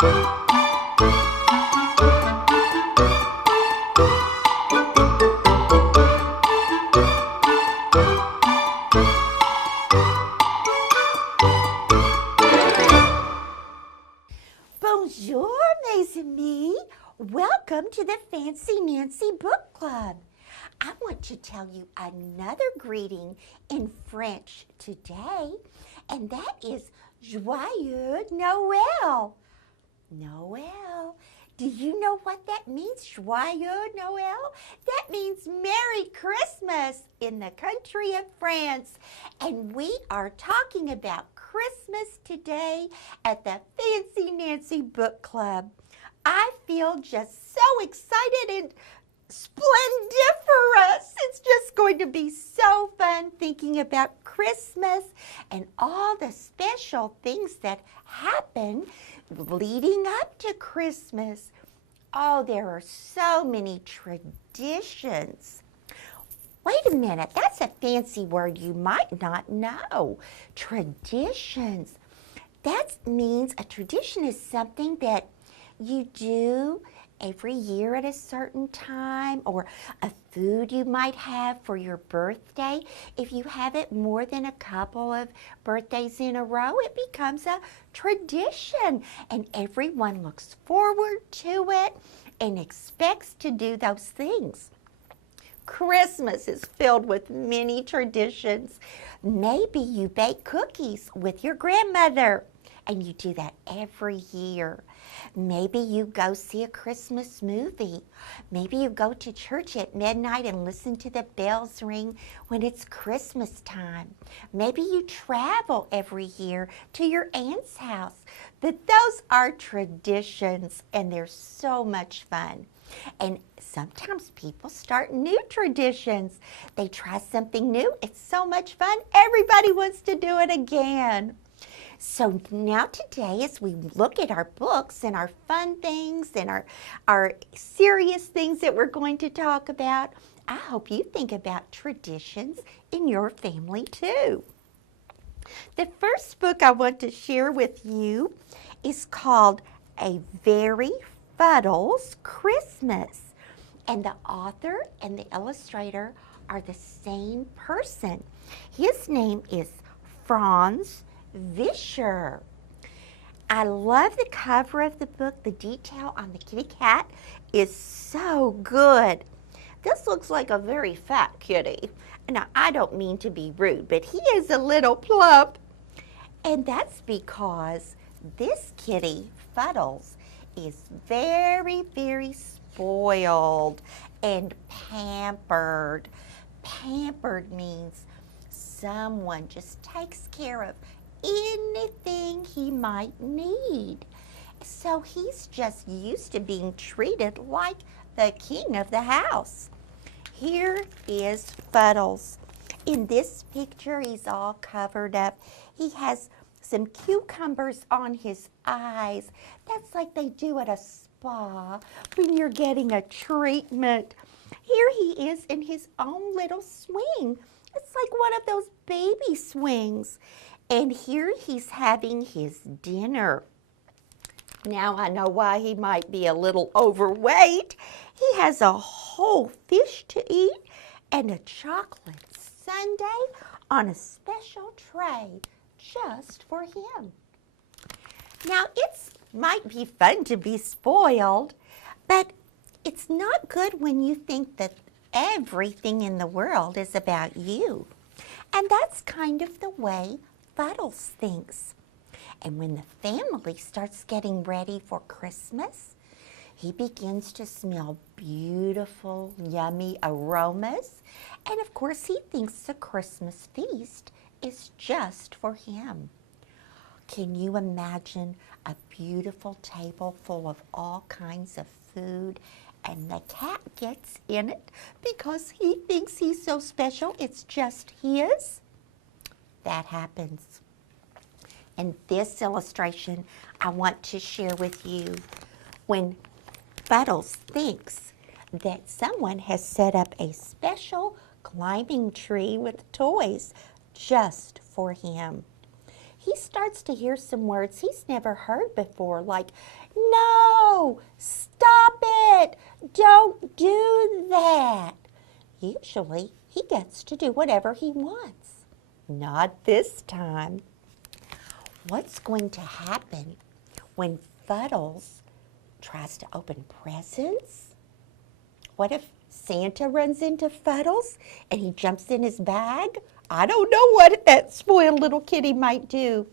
Bonjour, mes amis. Welcome to the Fancy Nancy Book Club. I want to tell you another greeting in French today, and that is Joyeux Noël. Noël. Do you know what that means, Joyeux Noël? That means Merry Christmas in the country of France. And we are talking about Christmas today at the Fancy Nancy Book Club. I feel just so excited and splendiferous. It's just going to be so fun thinking about Christmas and all the special things that happen leading up to Christmas. Oh, there are so many traditions. Wait a minute, that's a fancy word you might not know. Traditions. That means a tradition is something that you do every year at a certain time, or a food you might have for your birthday. If you have it more than a couple of birthdays in a row, it becomes a tradition, and everyone looks forward to it and expects to do those things. Christmas is filled with many traditions. Maybe you bake cookies with your grandmother, and you do that every year. Maybe you go see a Christmas movie. Maybe you go to church at midnight and listen to the bells ring when it's Christmas time. Maybe you travel every year to your aunt's house. But those are traditions, and they're so much fun. And sometimes people start new traditions. They try something new. It's so much fun. Everybody wants to do it again. So now today, as we look at our books and our fun things and our serious things that we're going to talk about, I hope you think about traditions in your family too. The first book I want to share with you is called A Very Fuddles Christmas. And the author and the illustrator are the same person. His name is Franz Vischer. I love the cover of the book. The detail on the kitty cat is so good. This looks like a very fat kitty. Now, I don't mean to be rude, but he is a little plump. And that's because this kitty, Fuddles, is very, very spoiled and pampered. Pampered means someone just takes care of anything he might need. So he's just used to being treated like the king of the house. Here is Fuddles. In this picture, he's all covered up. He has some cucumbers on his eyes. That's like they do at a spa when you're getting a treatment. Here he is in his own little swing. It's like one of those baby swings. And here he's having his dinner. Now I know why he might be a little overweight. He has a whole fish to eat and a chocolate sundae on a special tray just for him. Now it might be fun to be spoiled, but it's not good when you think that everything in the world is about you. And that's kind of the way Fuddles thinks. And when the family starts getting ready for Christmas, he begins to smell beautiful, yummy aromas. And of course, he thinks the Christmas feast is just for him. Can you imagine a beautiful table full of all kinds of food, and the cat gets in it because he thinks he's so special, it's just his? That happens. And this illustration I want to share with you when Fuddles thinks that someone has set up a special climbing tree with toys just for him. He he starts to hear some words he's never heard before, like, "No, stop it, don't do that." Usually, he gets to do whatever he wants. Not this time. What's going to happen when Fuddles tries to open presents? What if Santa runs into Fuddles and he jumps in his bag? I don't know what that spoiled little kitty might do.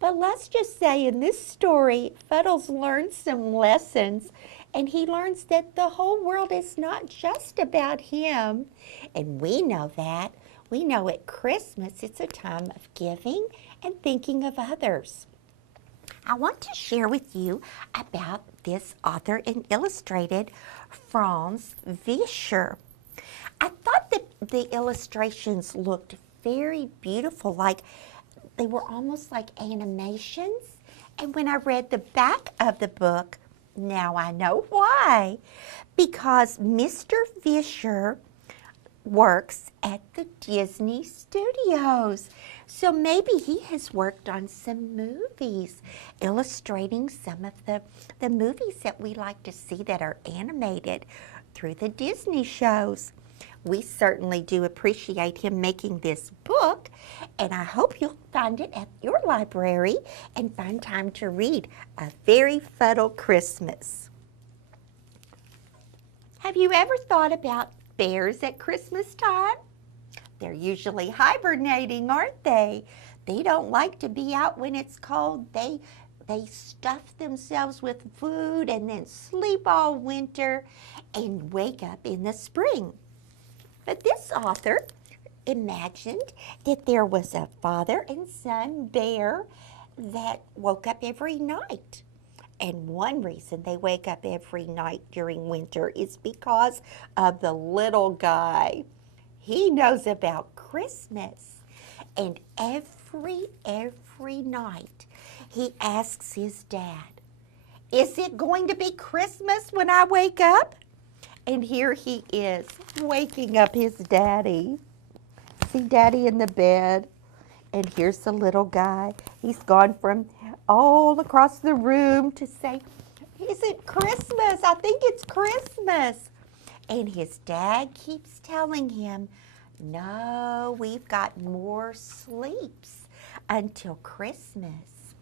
But let's just say in this story, Fuddles learns some lessons, and he learns that the whole world is not just about him. And we know that. We know at Christmas it's a time of giving and thinking of others. I want to share with you about this author and illustrated Franz Fischer. I thought that the illustrations looked very beautiful, like they were almost like animations. And when I read the back of the book, now I know why. Because Mr. Fischer works at the Disney Studios. So maybe he has worked on some movies, illustrating some of the movies that we like to see that are animated through the Disney shows. We certainly do appreciate him making this book, and I hope you'll find it at your library and find time to read A Very Fuddle Christmas. Have you ever thought about bears at Christmas time? They're usually hibernating, aren't they? They don't like to be out when it's cold. They stuff themselves with food and then sleep all winter and wake up in the spring. But this author imagined that there was a father and son bear that woke up every night. And one reason they wake up every night during winter is because of the little guy. He knows about Christmas. And every night he asks his dad, "Is it going to be Christmas when I wake up?" And here he is, waking up his daddy. See Daddy in the bed. And here's the little guy. He's gone from all across the room to say, "Is it Christmas? I think it's Christmas." And his dad keeps telling him, "No, we've got more sleeps until Christmas."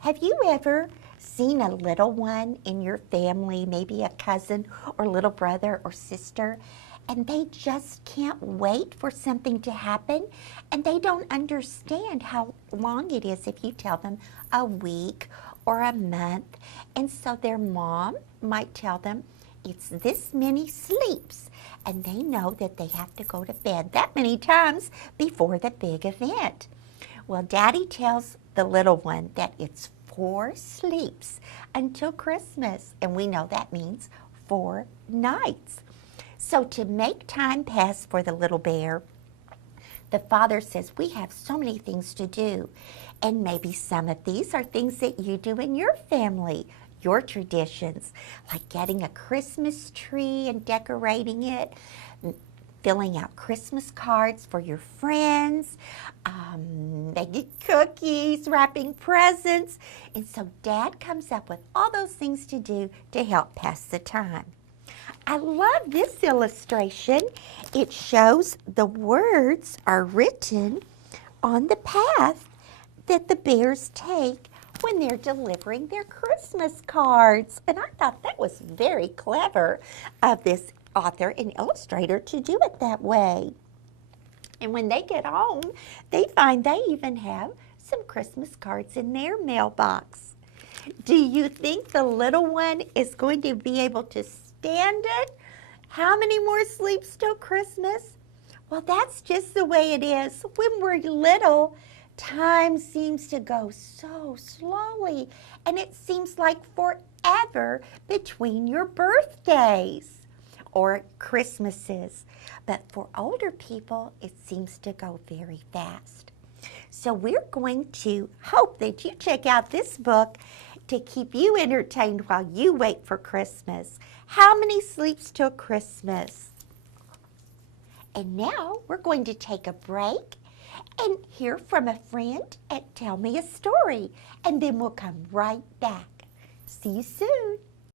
Have you ever seen a little one in your family, maybe a cousin or little brother or sister, and they just can't wait for something to happen, and they don't understand how long it is if you tell them a week or a month, and so their mom might tell them it's this many sleeps, and they know that they have to go to bed that many times before the big event. Well, Daddy tells the little one that it's 4 sleeps until Christmas, and we know that means 4 nights. So to make time pass for the little bear, the father says, "We have so many things to do, and maybe some of these are things that you do in your family, your traditions, like getting a Christmas tree and decorating it, filling out Christmas cards for your friends, making cookies, wrapping presents." And so Dad comes up with all those things to do to help pass the time. I love this illustration. It shows the words are written on the path that the bears take when they're delivering their Christmas cards. And I thought that was very clever of this author and illustrator to do it that way. And when they get home, they find they even have some Christmas cards in their mailbox. Do you think the little one is going to be able to stand it? How many more sleeps till Christmas? Well, that's just the way it is. When we're little, time seems to go so slowly, and it seems like forever between your birthdays or Christmases. But for older people, it seems to go very fast. So we're going to hope that you check out this book to keep you entertained while you wait for Christmas. How many sleeps till Christmas? And now we're going to take a break, and hear from a friend and tell me a story. And then we'll come right back. See you soon.